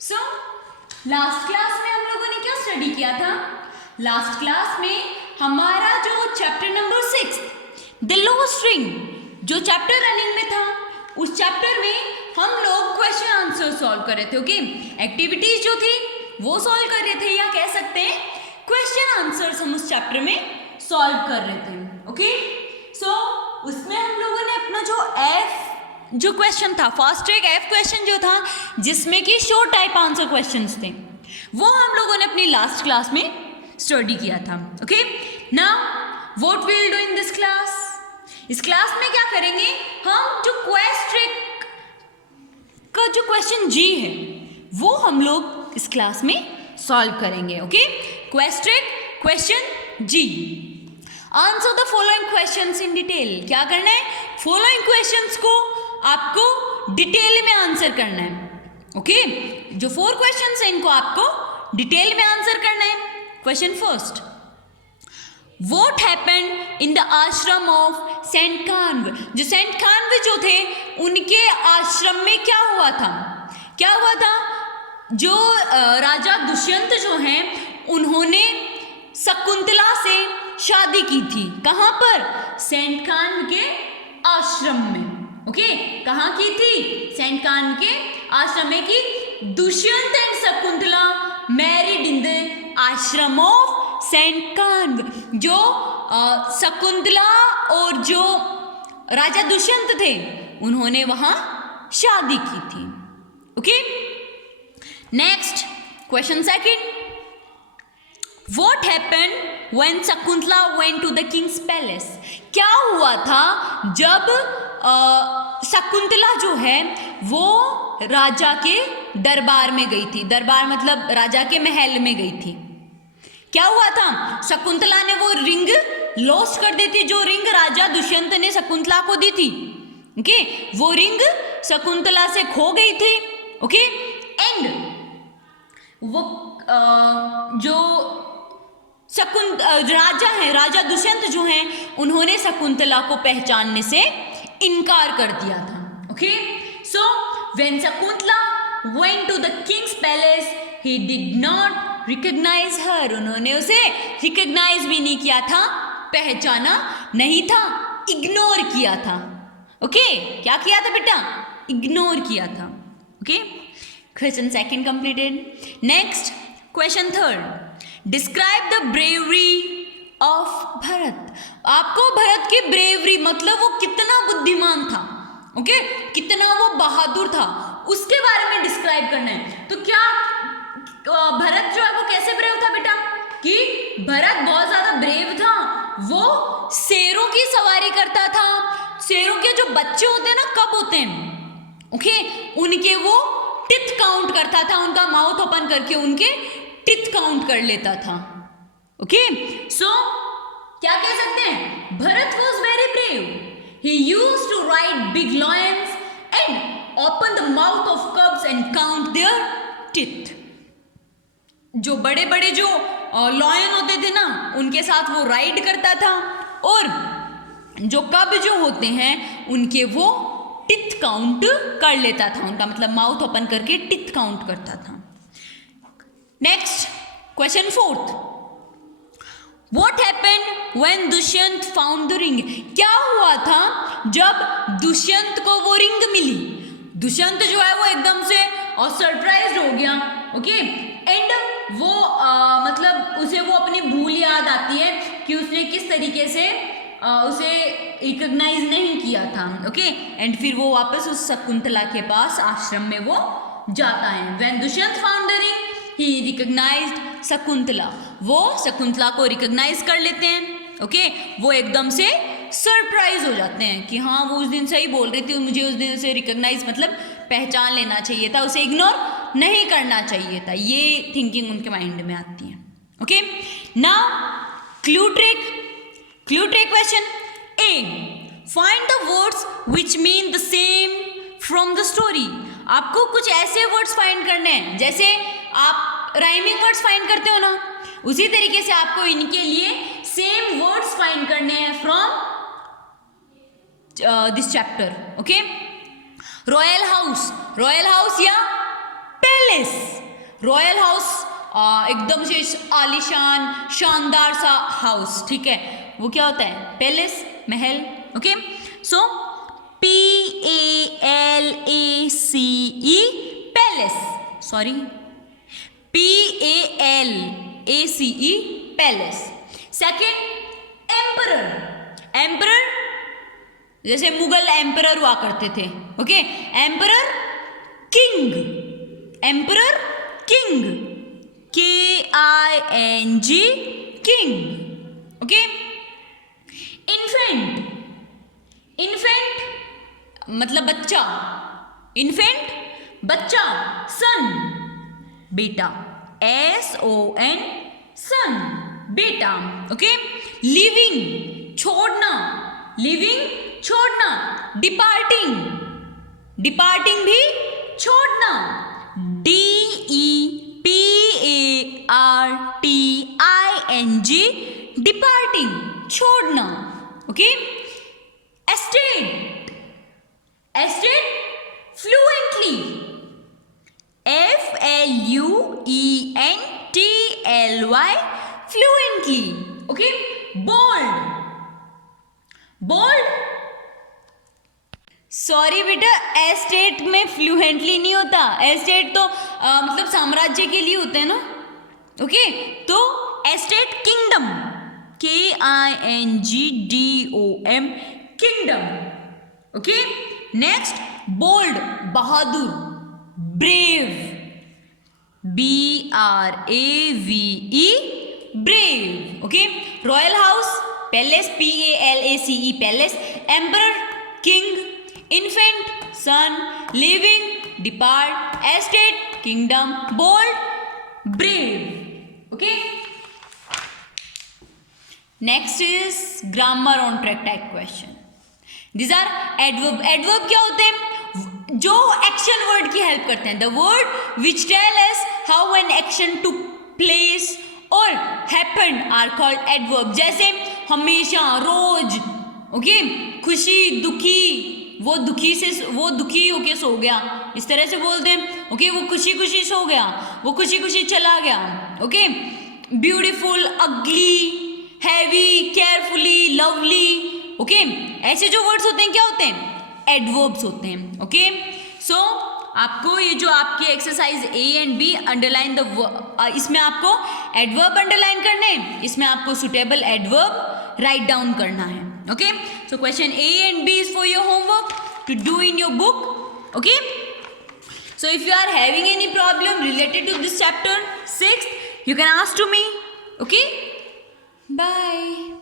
So last class में हम लोगों ने क्या स्टडी किया था? लास्ट क्लास में हमारा जो chapter number 6 the low string जो चैप्टर रनिंग में था, उस चैप्टर में हम लोग क्वेश्चन आंसर सॉल्व कर रहे थे। ओके, एक्टिविटीज जो थी वो सॉल्व कर रहे थे, या कह सकते हैं क्वेश्चन आंसर्स हम उस चैप्टर में सॉल्व कर रहे थे। ओके, सो उसमें हम लोगों ने अपना जो क्वेश्चन था, फास्ट ट्रैक एफ क्वेश्चन जो था, जिसमें कि शॉर्ट टाइप आंसर क्वेश्चंस थे, वो हम लोगों ने अपनी लास्ट क्लास में स्टडी किया था। Okay, now what we will do in this class? इस क्लास में क्या करेंगे हम? जो क्वेस्ट ट्रैक का जो क्वेश्चन जी है वो हम लोग इस क्लास में सॉल्व करेंगे। ओके, क्वेस्ट ट्रैक क्वेश्चन जी। Answer the following questions in detail. क्या करना है? फॉलोइंग क्वेश्चंस को आपको डिटेल में आंसर करना है। ओके, जो 4 क्वेश्चंस हैं इनको आपको डिटेल में आंसर करना है। Question first, What happened in the आश्रम ऑफ सेंट कान्व? जो सेंट कान्व जो थे उनके आश्रम में क्या हुआ था? क्या हुआ था? जो राजा दुष्यंत जो हैं उन्होंने शकुंतला से शादी की थी। कहाँ पर? सेंट कान्व के आश्रम में। ओके, कहाँ की थी? सेंट कान्व के आश्रम में की Dushyant and Shakuntala married in the आश्रम ऑफ सेंट कान्व। जो शकुंतला और जो राजा दुष्यंत थे उन्होंने वहां शादी की थी। Okay, next question second, what happened when Shakuntala went to the king's palace? क्या हुआ था जब शकुंतला जो है वो राजा के दरबार में गई थी? दरबार मतलब राजा के महल में गई थी। क्या हुआ था? शकुंतला ने वो रिंग लॉस्ट कर दी थी, जो रिंग राजा दुष्यंत ने शकुंतला को दी थी। ओके, वो रिंग शकुंतला से खो गई थी। ओके, एंड वो जो राजा है, राजा दुष्यंत जो हैं, उन्होंने शकुंतला को पहचानने से इनकार कर दिया था। Okay, so when Shakuntala went to the king's palace he did not recognise her. उन्होंने उसे रिकॉग्नाइज भी नहीं किया था, पहचाना नहीं था, इग्नोर किया था। ओके, क्या किया था बेटा? इग्नोर किया था। Okay, question second completed. Next question third, describe the bravery of Bharat. आपको भरत की ब्रेवरी मतलब वो कितना बुद्धिमान था, ओके, कितना वो बहादुर था, उसके बारे में डिस्क्राइब करना है। तो क्या भरत जो है वो कैसे ब्रेव था बेटा? कि भरत बहुत ज्यादा ब्रेव था। वो शेरों की सवारी करता था। शेरों के जो बच्चे होते हैं ना, कब होते हैं, ओके, उनके वो टिथ काउंट करता था, उनका माउथ ओपन करके उनके टिथ काउंट कर लेता था। ओके, सो क्या कह सकते हैं? Bharat was very brave. He used to ride big lions and open the mouth of cubs and count their teeth. जो बड़े बड़े जो लॉयन होते थे ना, उनके साथ वो राइड करता था, और जो कब जो होते हैं उनके वो टिथ काउंट कर लेता था। उनका मतलब माउथ ओपन करके टिथ काउंट करता था। Next question fourth, what happened when Dushyant found the ring? क्या हुआ था जब दुष्यंत को वो रिंग मिली? दुष्यंत जो है वो एकदम से सरप्राइज हो गया। ओके, एंड वो मतलब उसे वो अपनी भूल याद आती है कि उसने किस तरीके से उसे रिकॉग्नाइज नहीं किया था। ओके, एंड फिर वो वापस उस शकुंतला के पास आश्रम में वो जाता है। When Dushyant found the ring he recognised Shakuntala. वो शकुंतला को रिकॉग्नाइज कर लेते हैं। ओके, वो एकदम से सरप्राइज हो जाते हैं कि हाँ, वो उस दिन सही बोल रही थी, मुझे उस दिन उसे रिकॉग्नाइज मतलब पहचान लेना चाहिए था, उसे इग्नोर नहीं करना चाहिए था। ये थिंकिंग उनके माइंड में आती है। Okay, now clue trick question A, find the words which mean the same from the story. आपको कुछ ऐसे वर्ड्स फाइंड करने हैं जैसे आप राइमिंग वर्ड्स फाइंड करते हो ना, उसी तरीके से आपको इनके लिए सेम वर्ड्स फाइंड करने हैं from this chapter. Okay, royal house या पैलेस, रॉयल हाउस, एकदम से आलीशान शानदार सा हाउस, ठीक है, वो क्या होता है? पैलेस, महल। Okay, so PALACE, palace, sorry, PALACE, palace. Second, emperor, emperor जैसे मुगल एम्परर हुआ करते थे। Okay, emperor, king, emperor king, KING, king. Okay, infant, infant मतलब बच्चा, इन्फेंट बच्चा, सन बेटा, SON, सन बेटा। ओके, लिविंग छोड़ना, लिविंग छोड़ना, डिपार्टिंग, डिपार्टिंग भी छोड़ना, DEPARTING, डिपार्टिंग छोड़ना। Okay, estate, estate fluently, FLUENTLY, fluently. Okay, bold, bold, sorry बेटा, एस्टेट में फ्लुएंटली नहीं होता, एस्टेट तो मतलब साम्राज्य के लिए होता है ना। ओके, तो estate kingdom, KINGDOM, kingdom. Okay, next, bold बहादुर, brave, BRAVE, brave. Okay, royal house, palace, PALACE, palace, emperor king, infant son, leaving depart, estate kingdom, bold brave. Okay, next is grammar on track type question. This are adverb, adverb क्या होते हैं? जो action word की help करते हैं, the word which tell us how an action to place और happened are called adverb. जैसे हमेशा, रोज, ओके, खुशी, दुखी, वो दुखी से, वो दुखी होके सो गया, इस तरह से बोलते हैं। ओके, वो खुशी खुशी सो गया, वो खुशी खुशी चला गया। ओके, ब्यूटीफुल, अगली, हैवी, केयरफुली, लवली। ओके, ऐसे जो वर्ड्स होते हैं क्या होते हैं? एडवर्ब्स होते हैं। ओके, सो आपको ये जो आपकी exercise A and B underline the, इसमें आपको एडवर्ब अंडरलाइन करने हैं, इसमें आपको सुटेबल एडवर्ब राइट डाउन करना है। Okay, so question A and B is for your homework to do in your book. Okay, so if you are having any problem related to this chapter 6, you can ask to me. Okay, bye.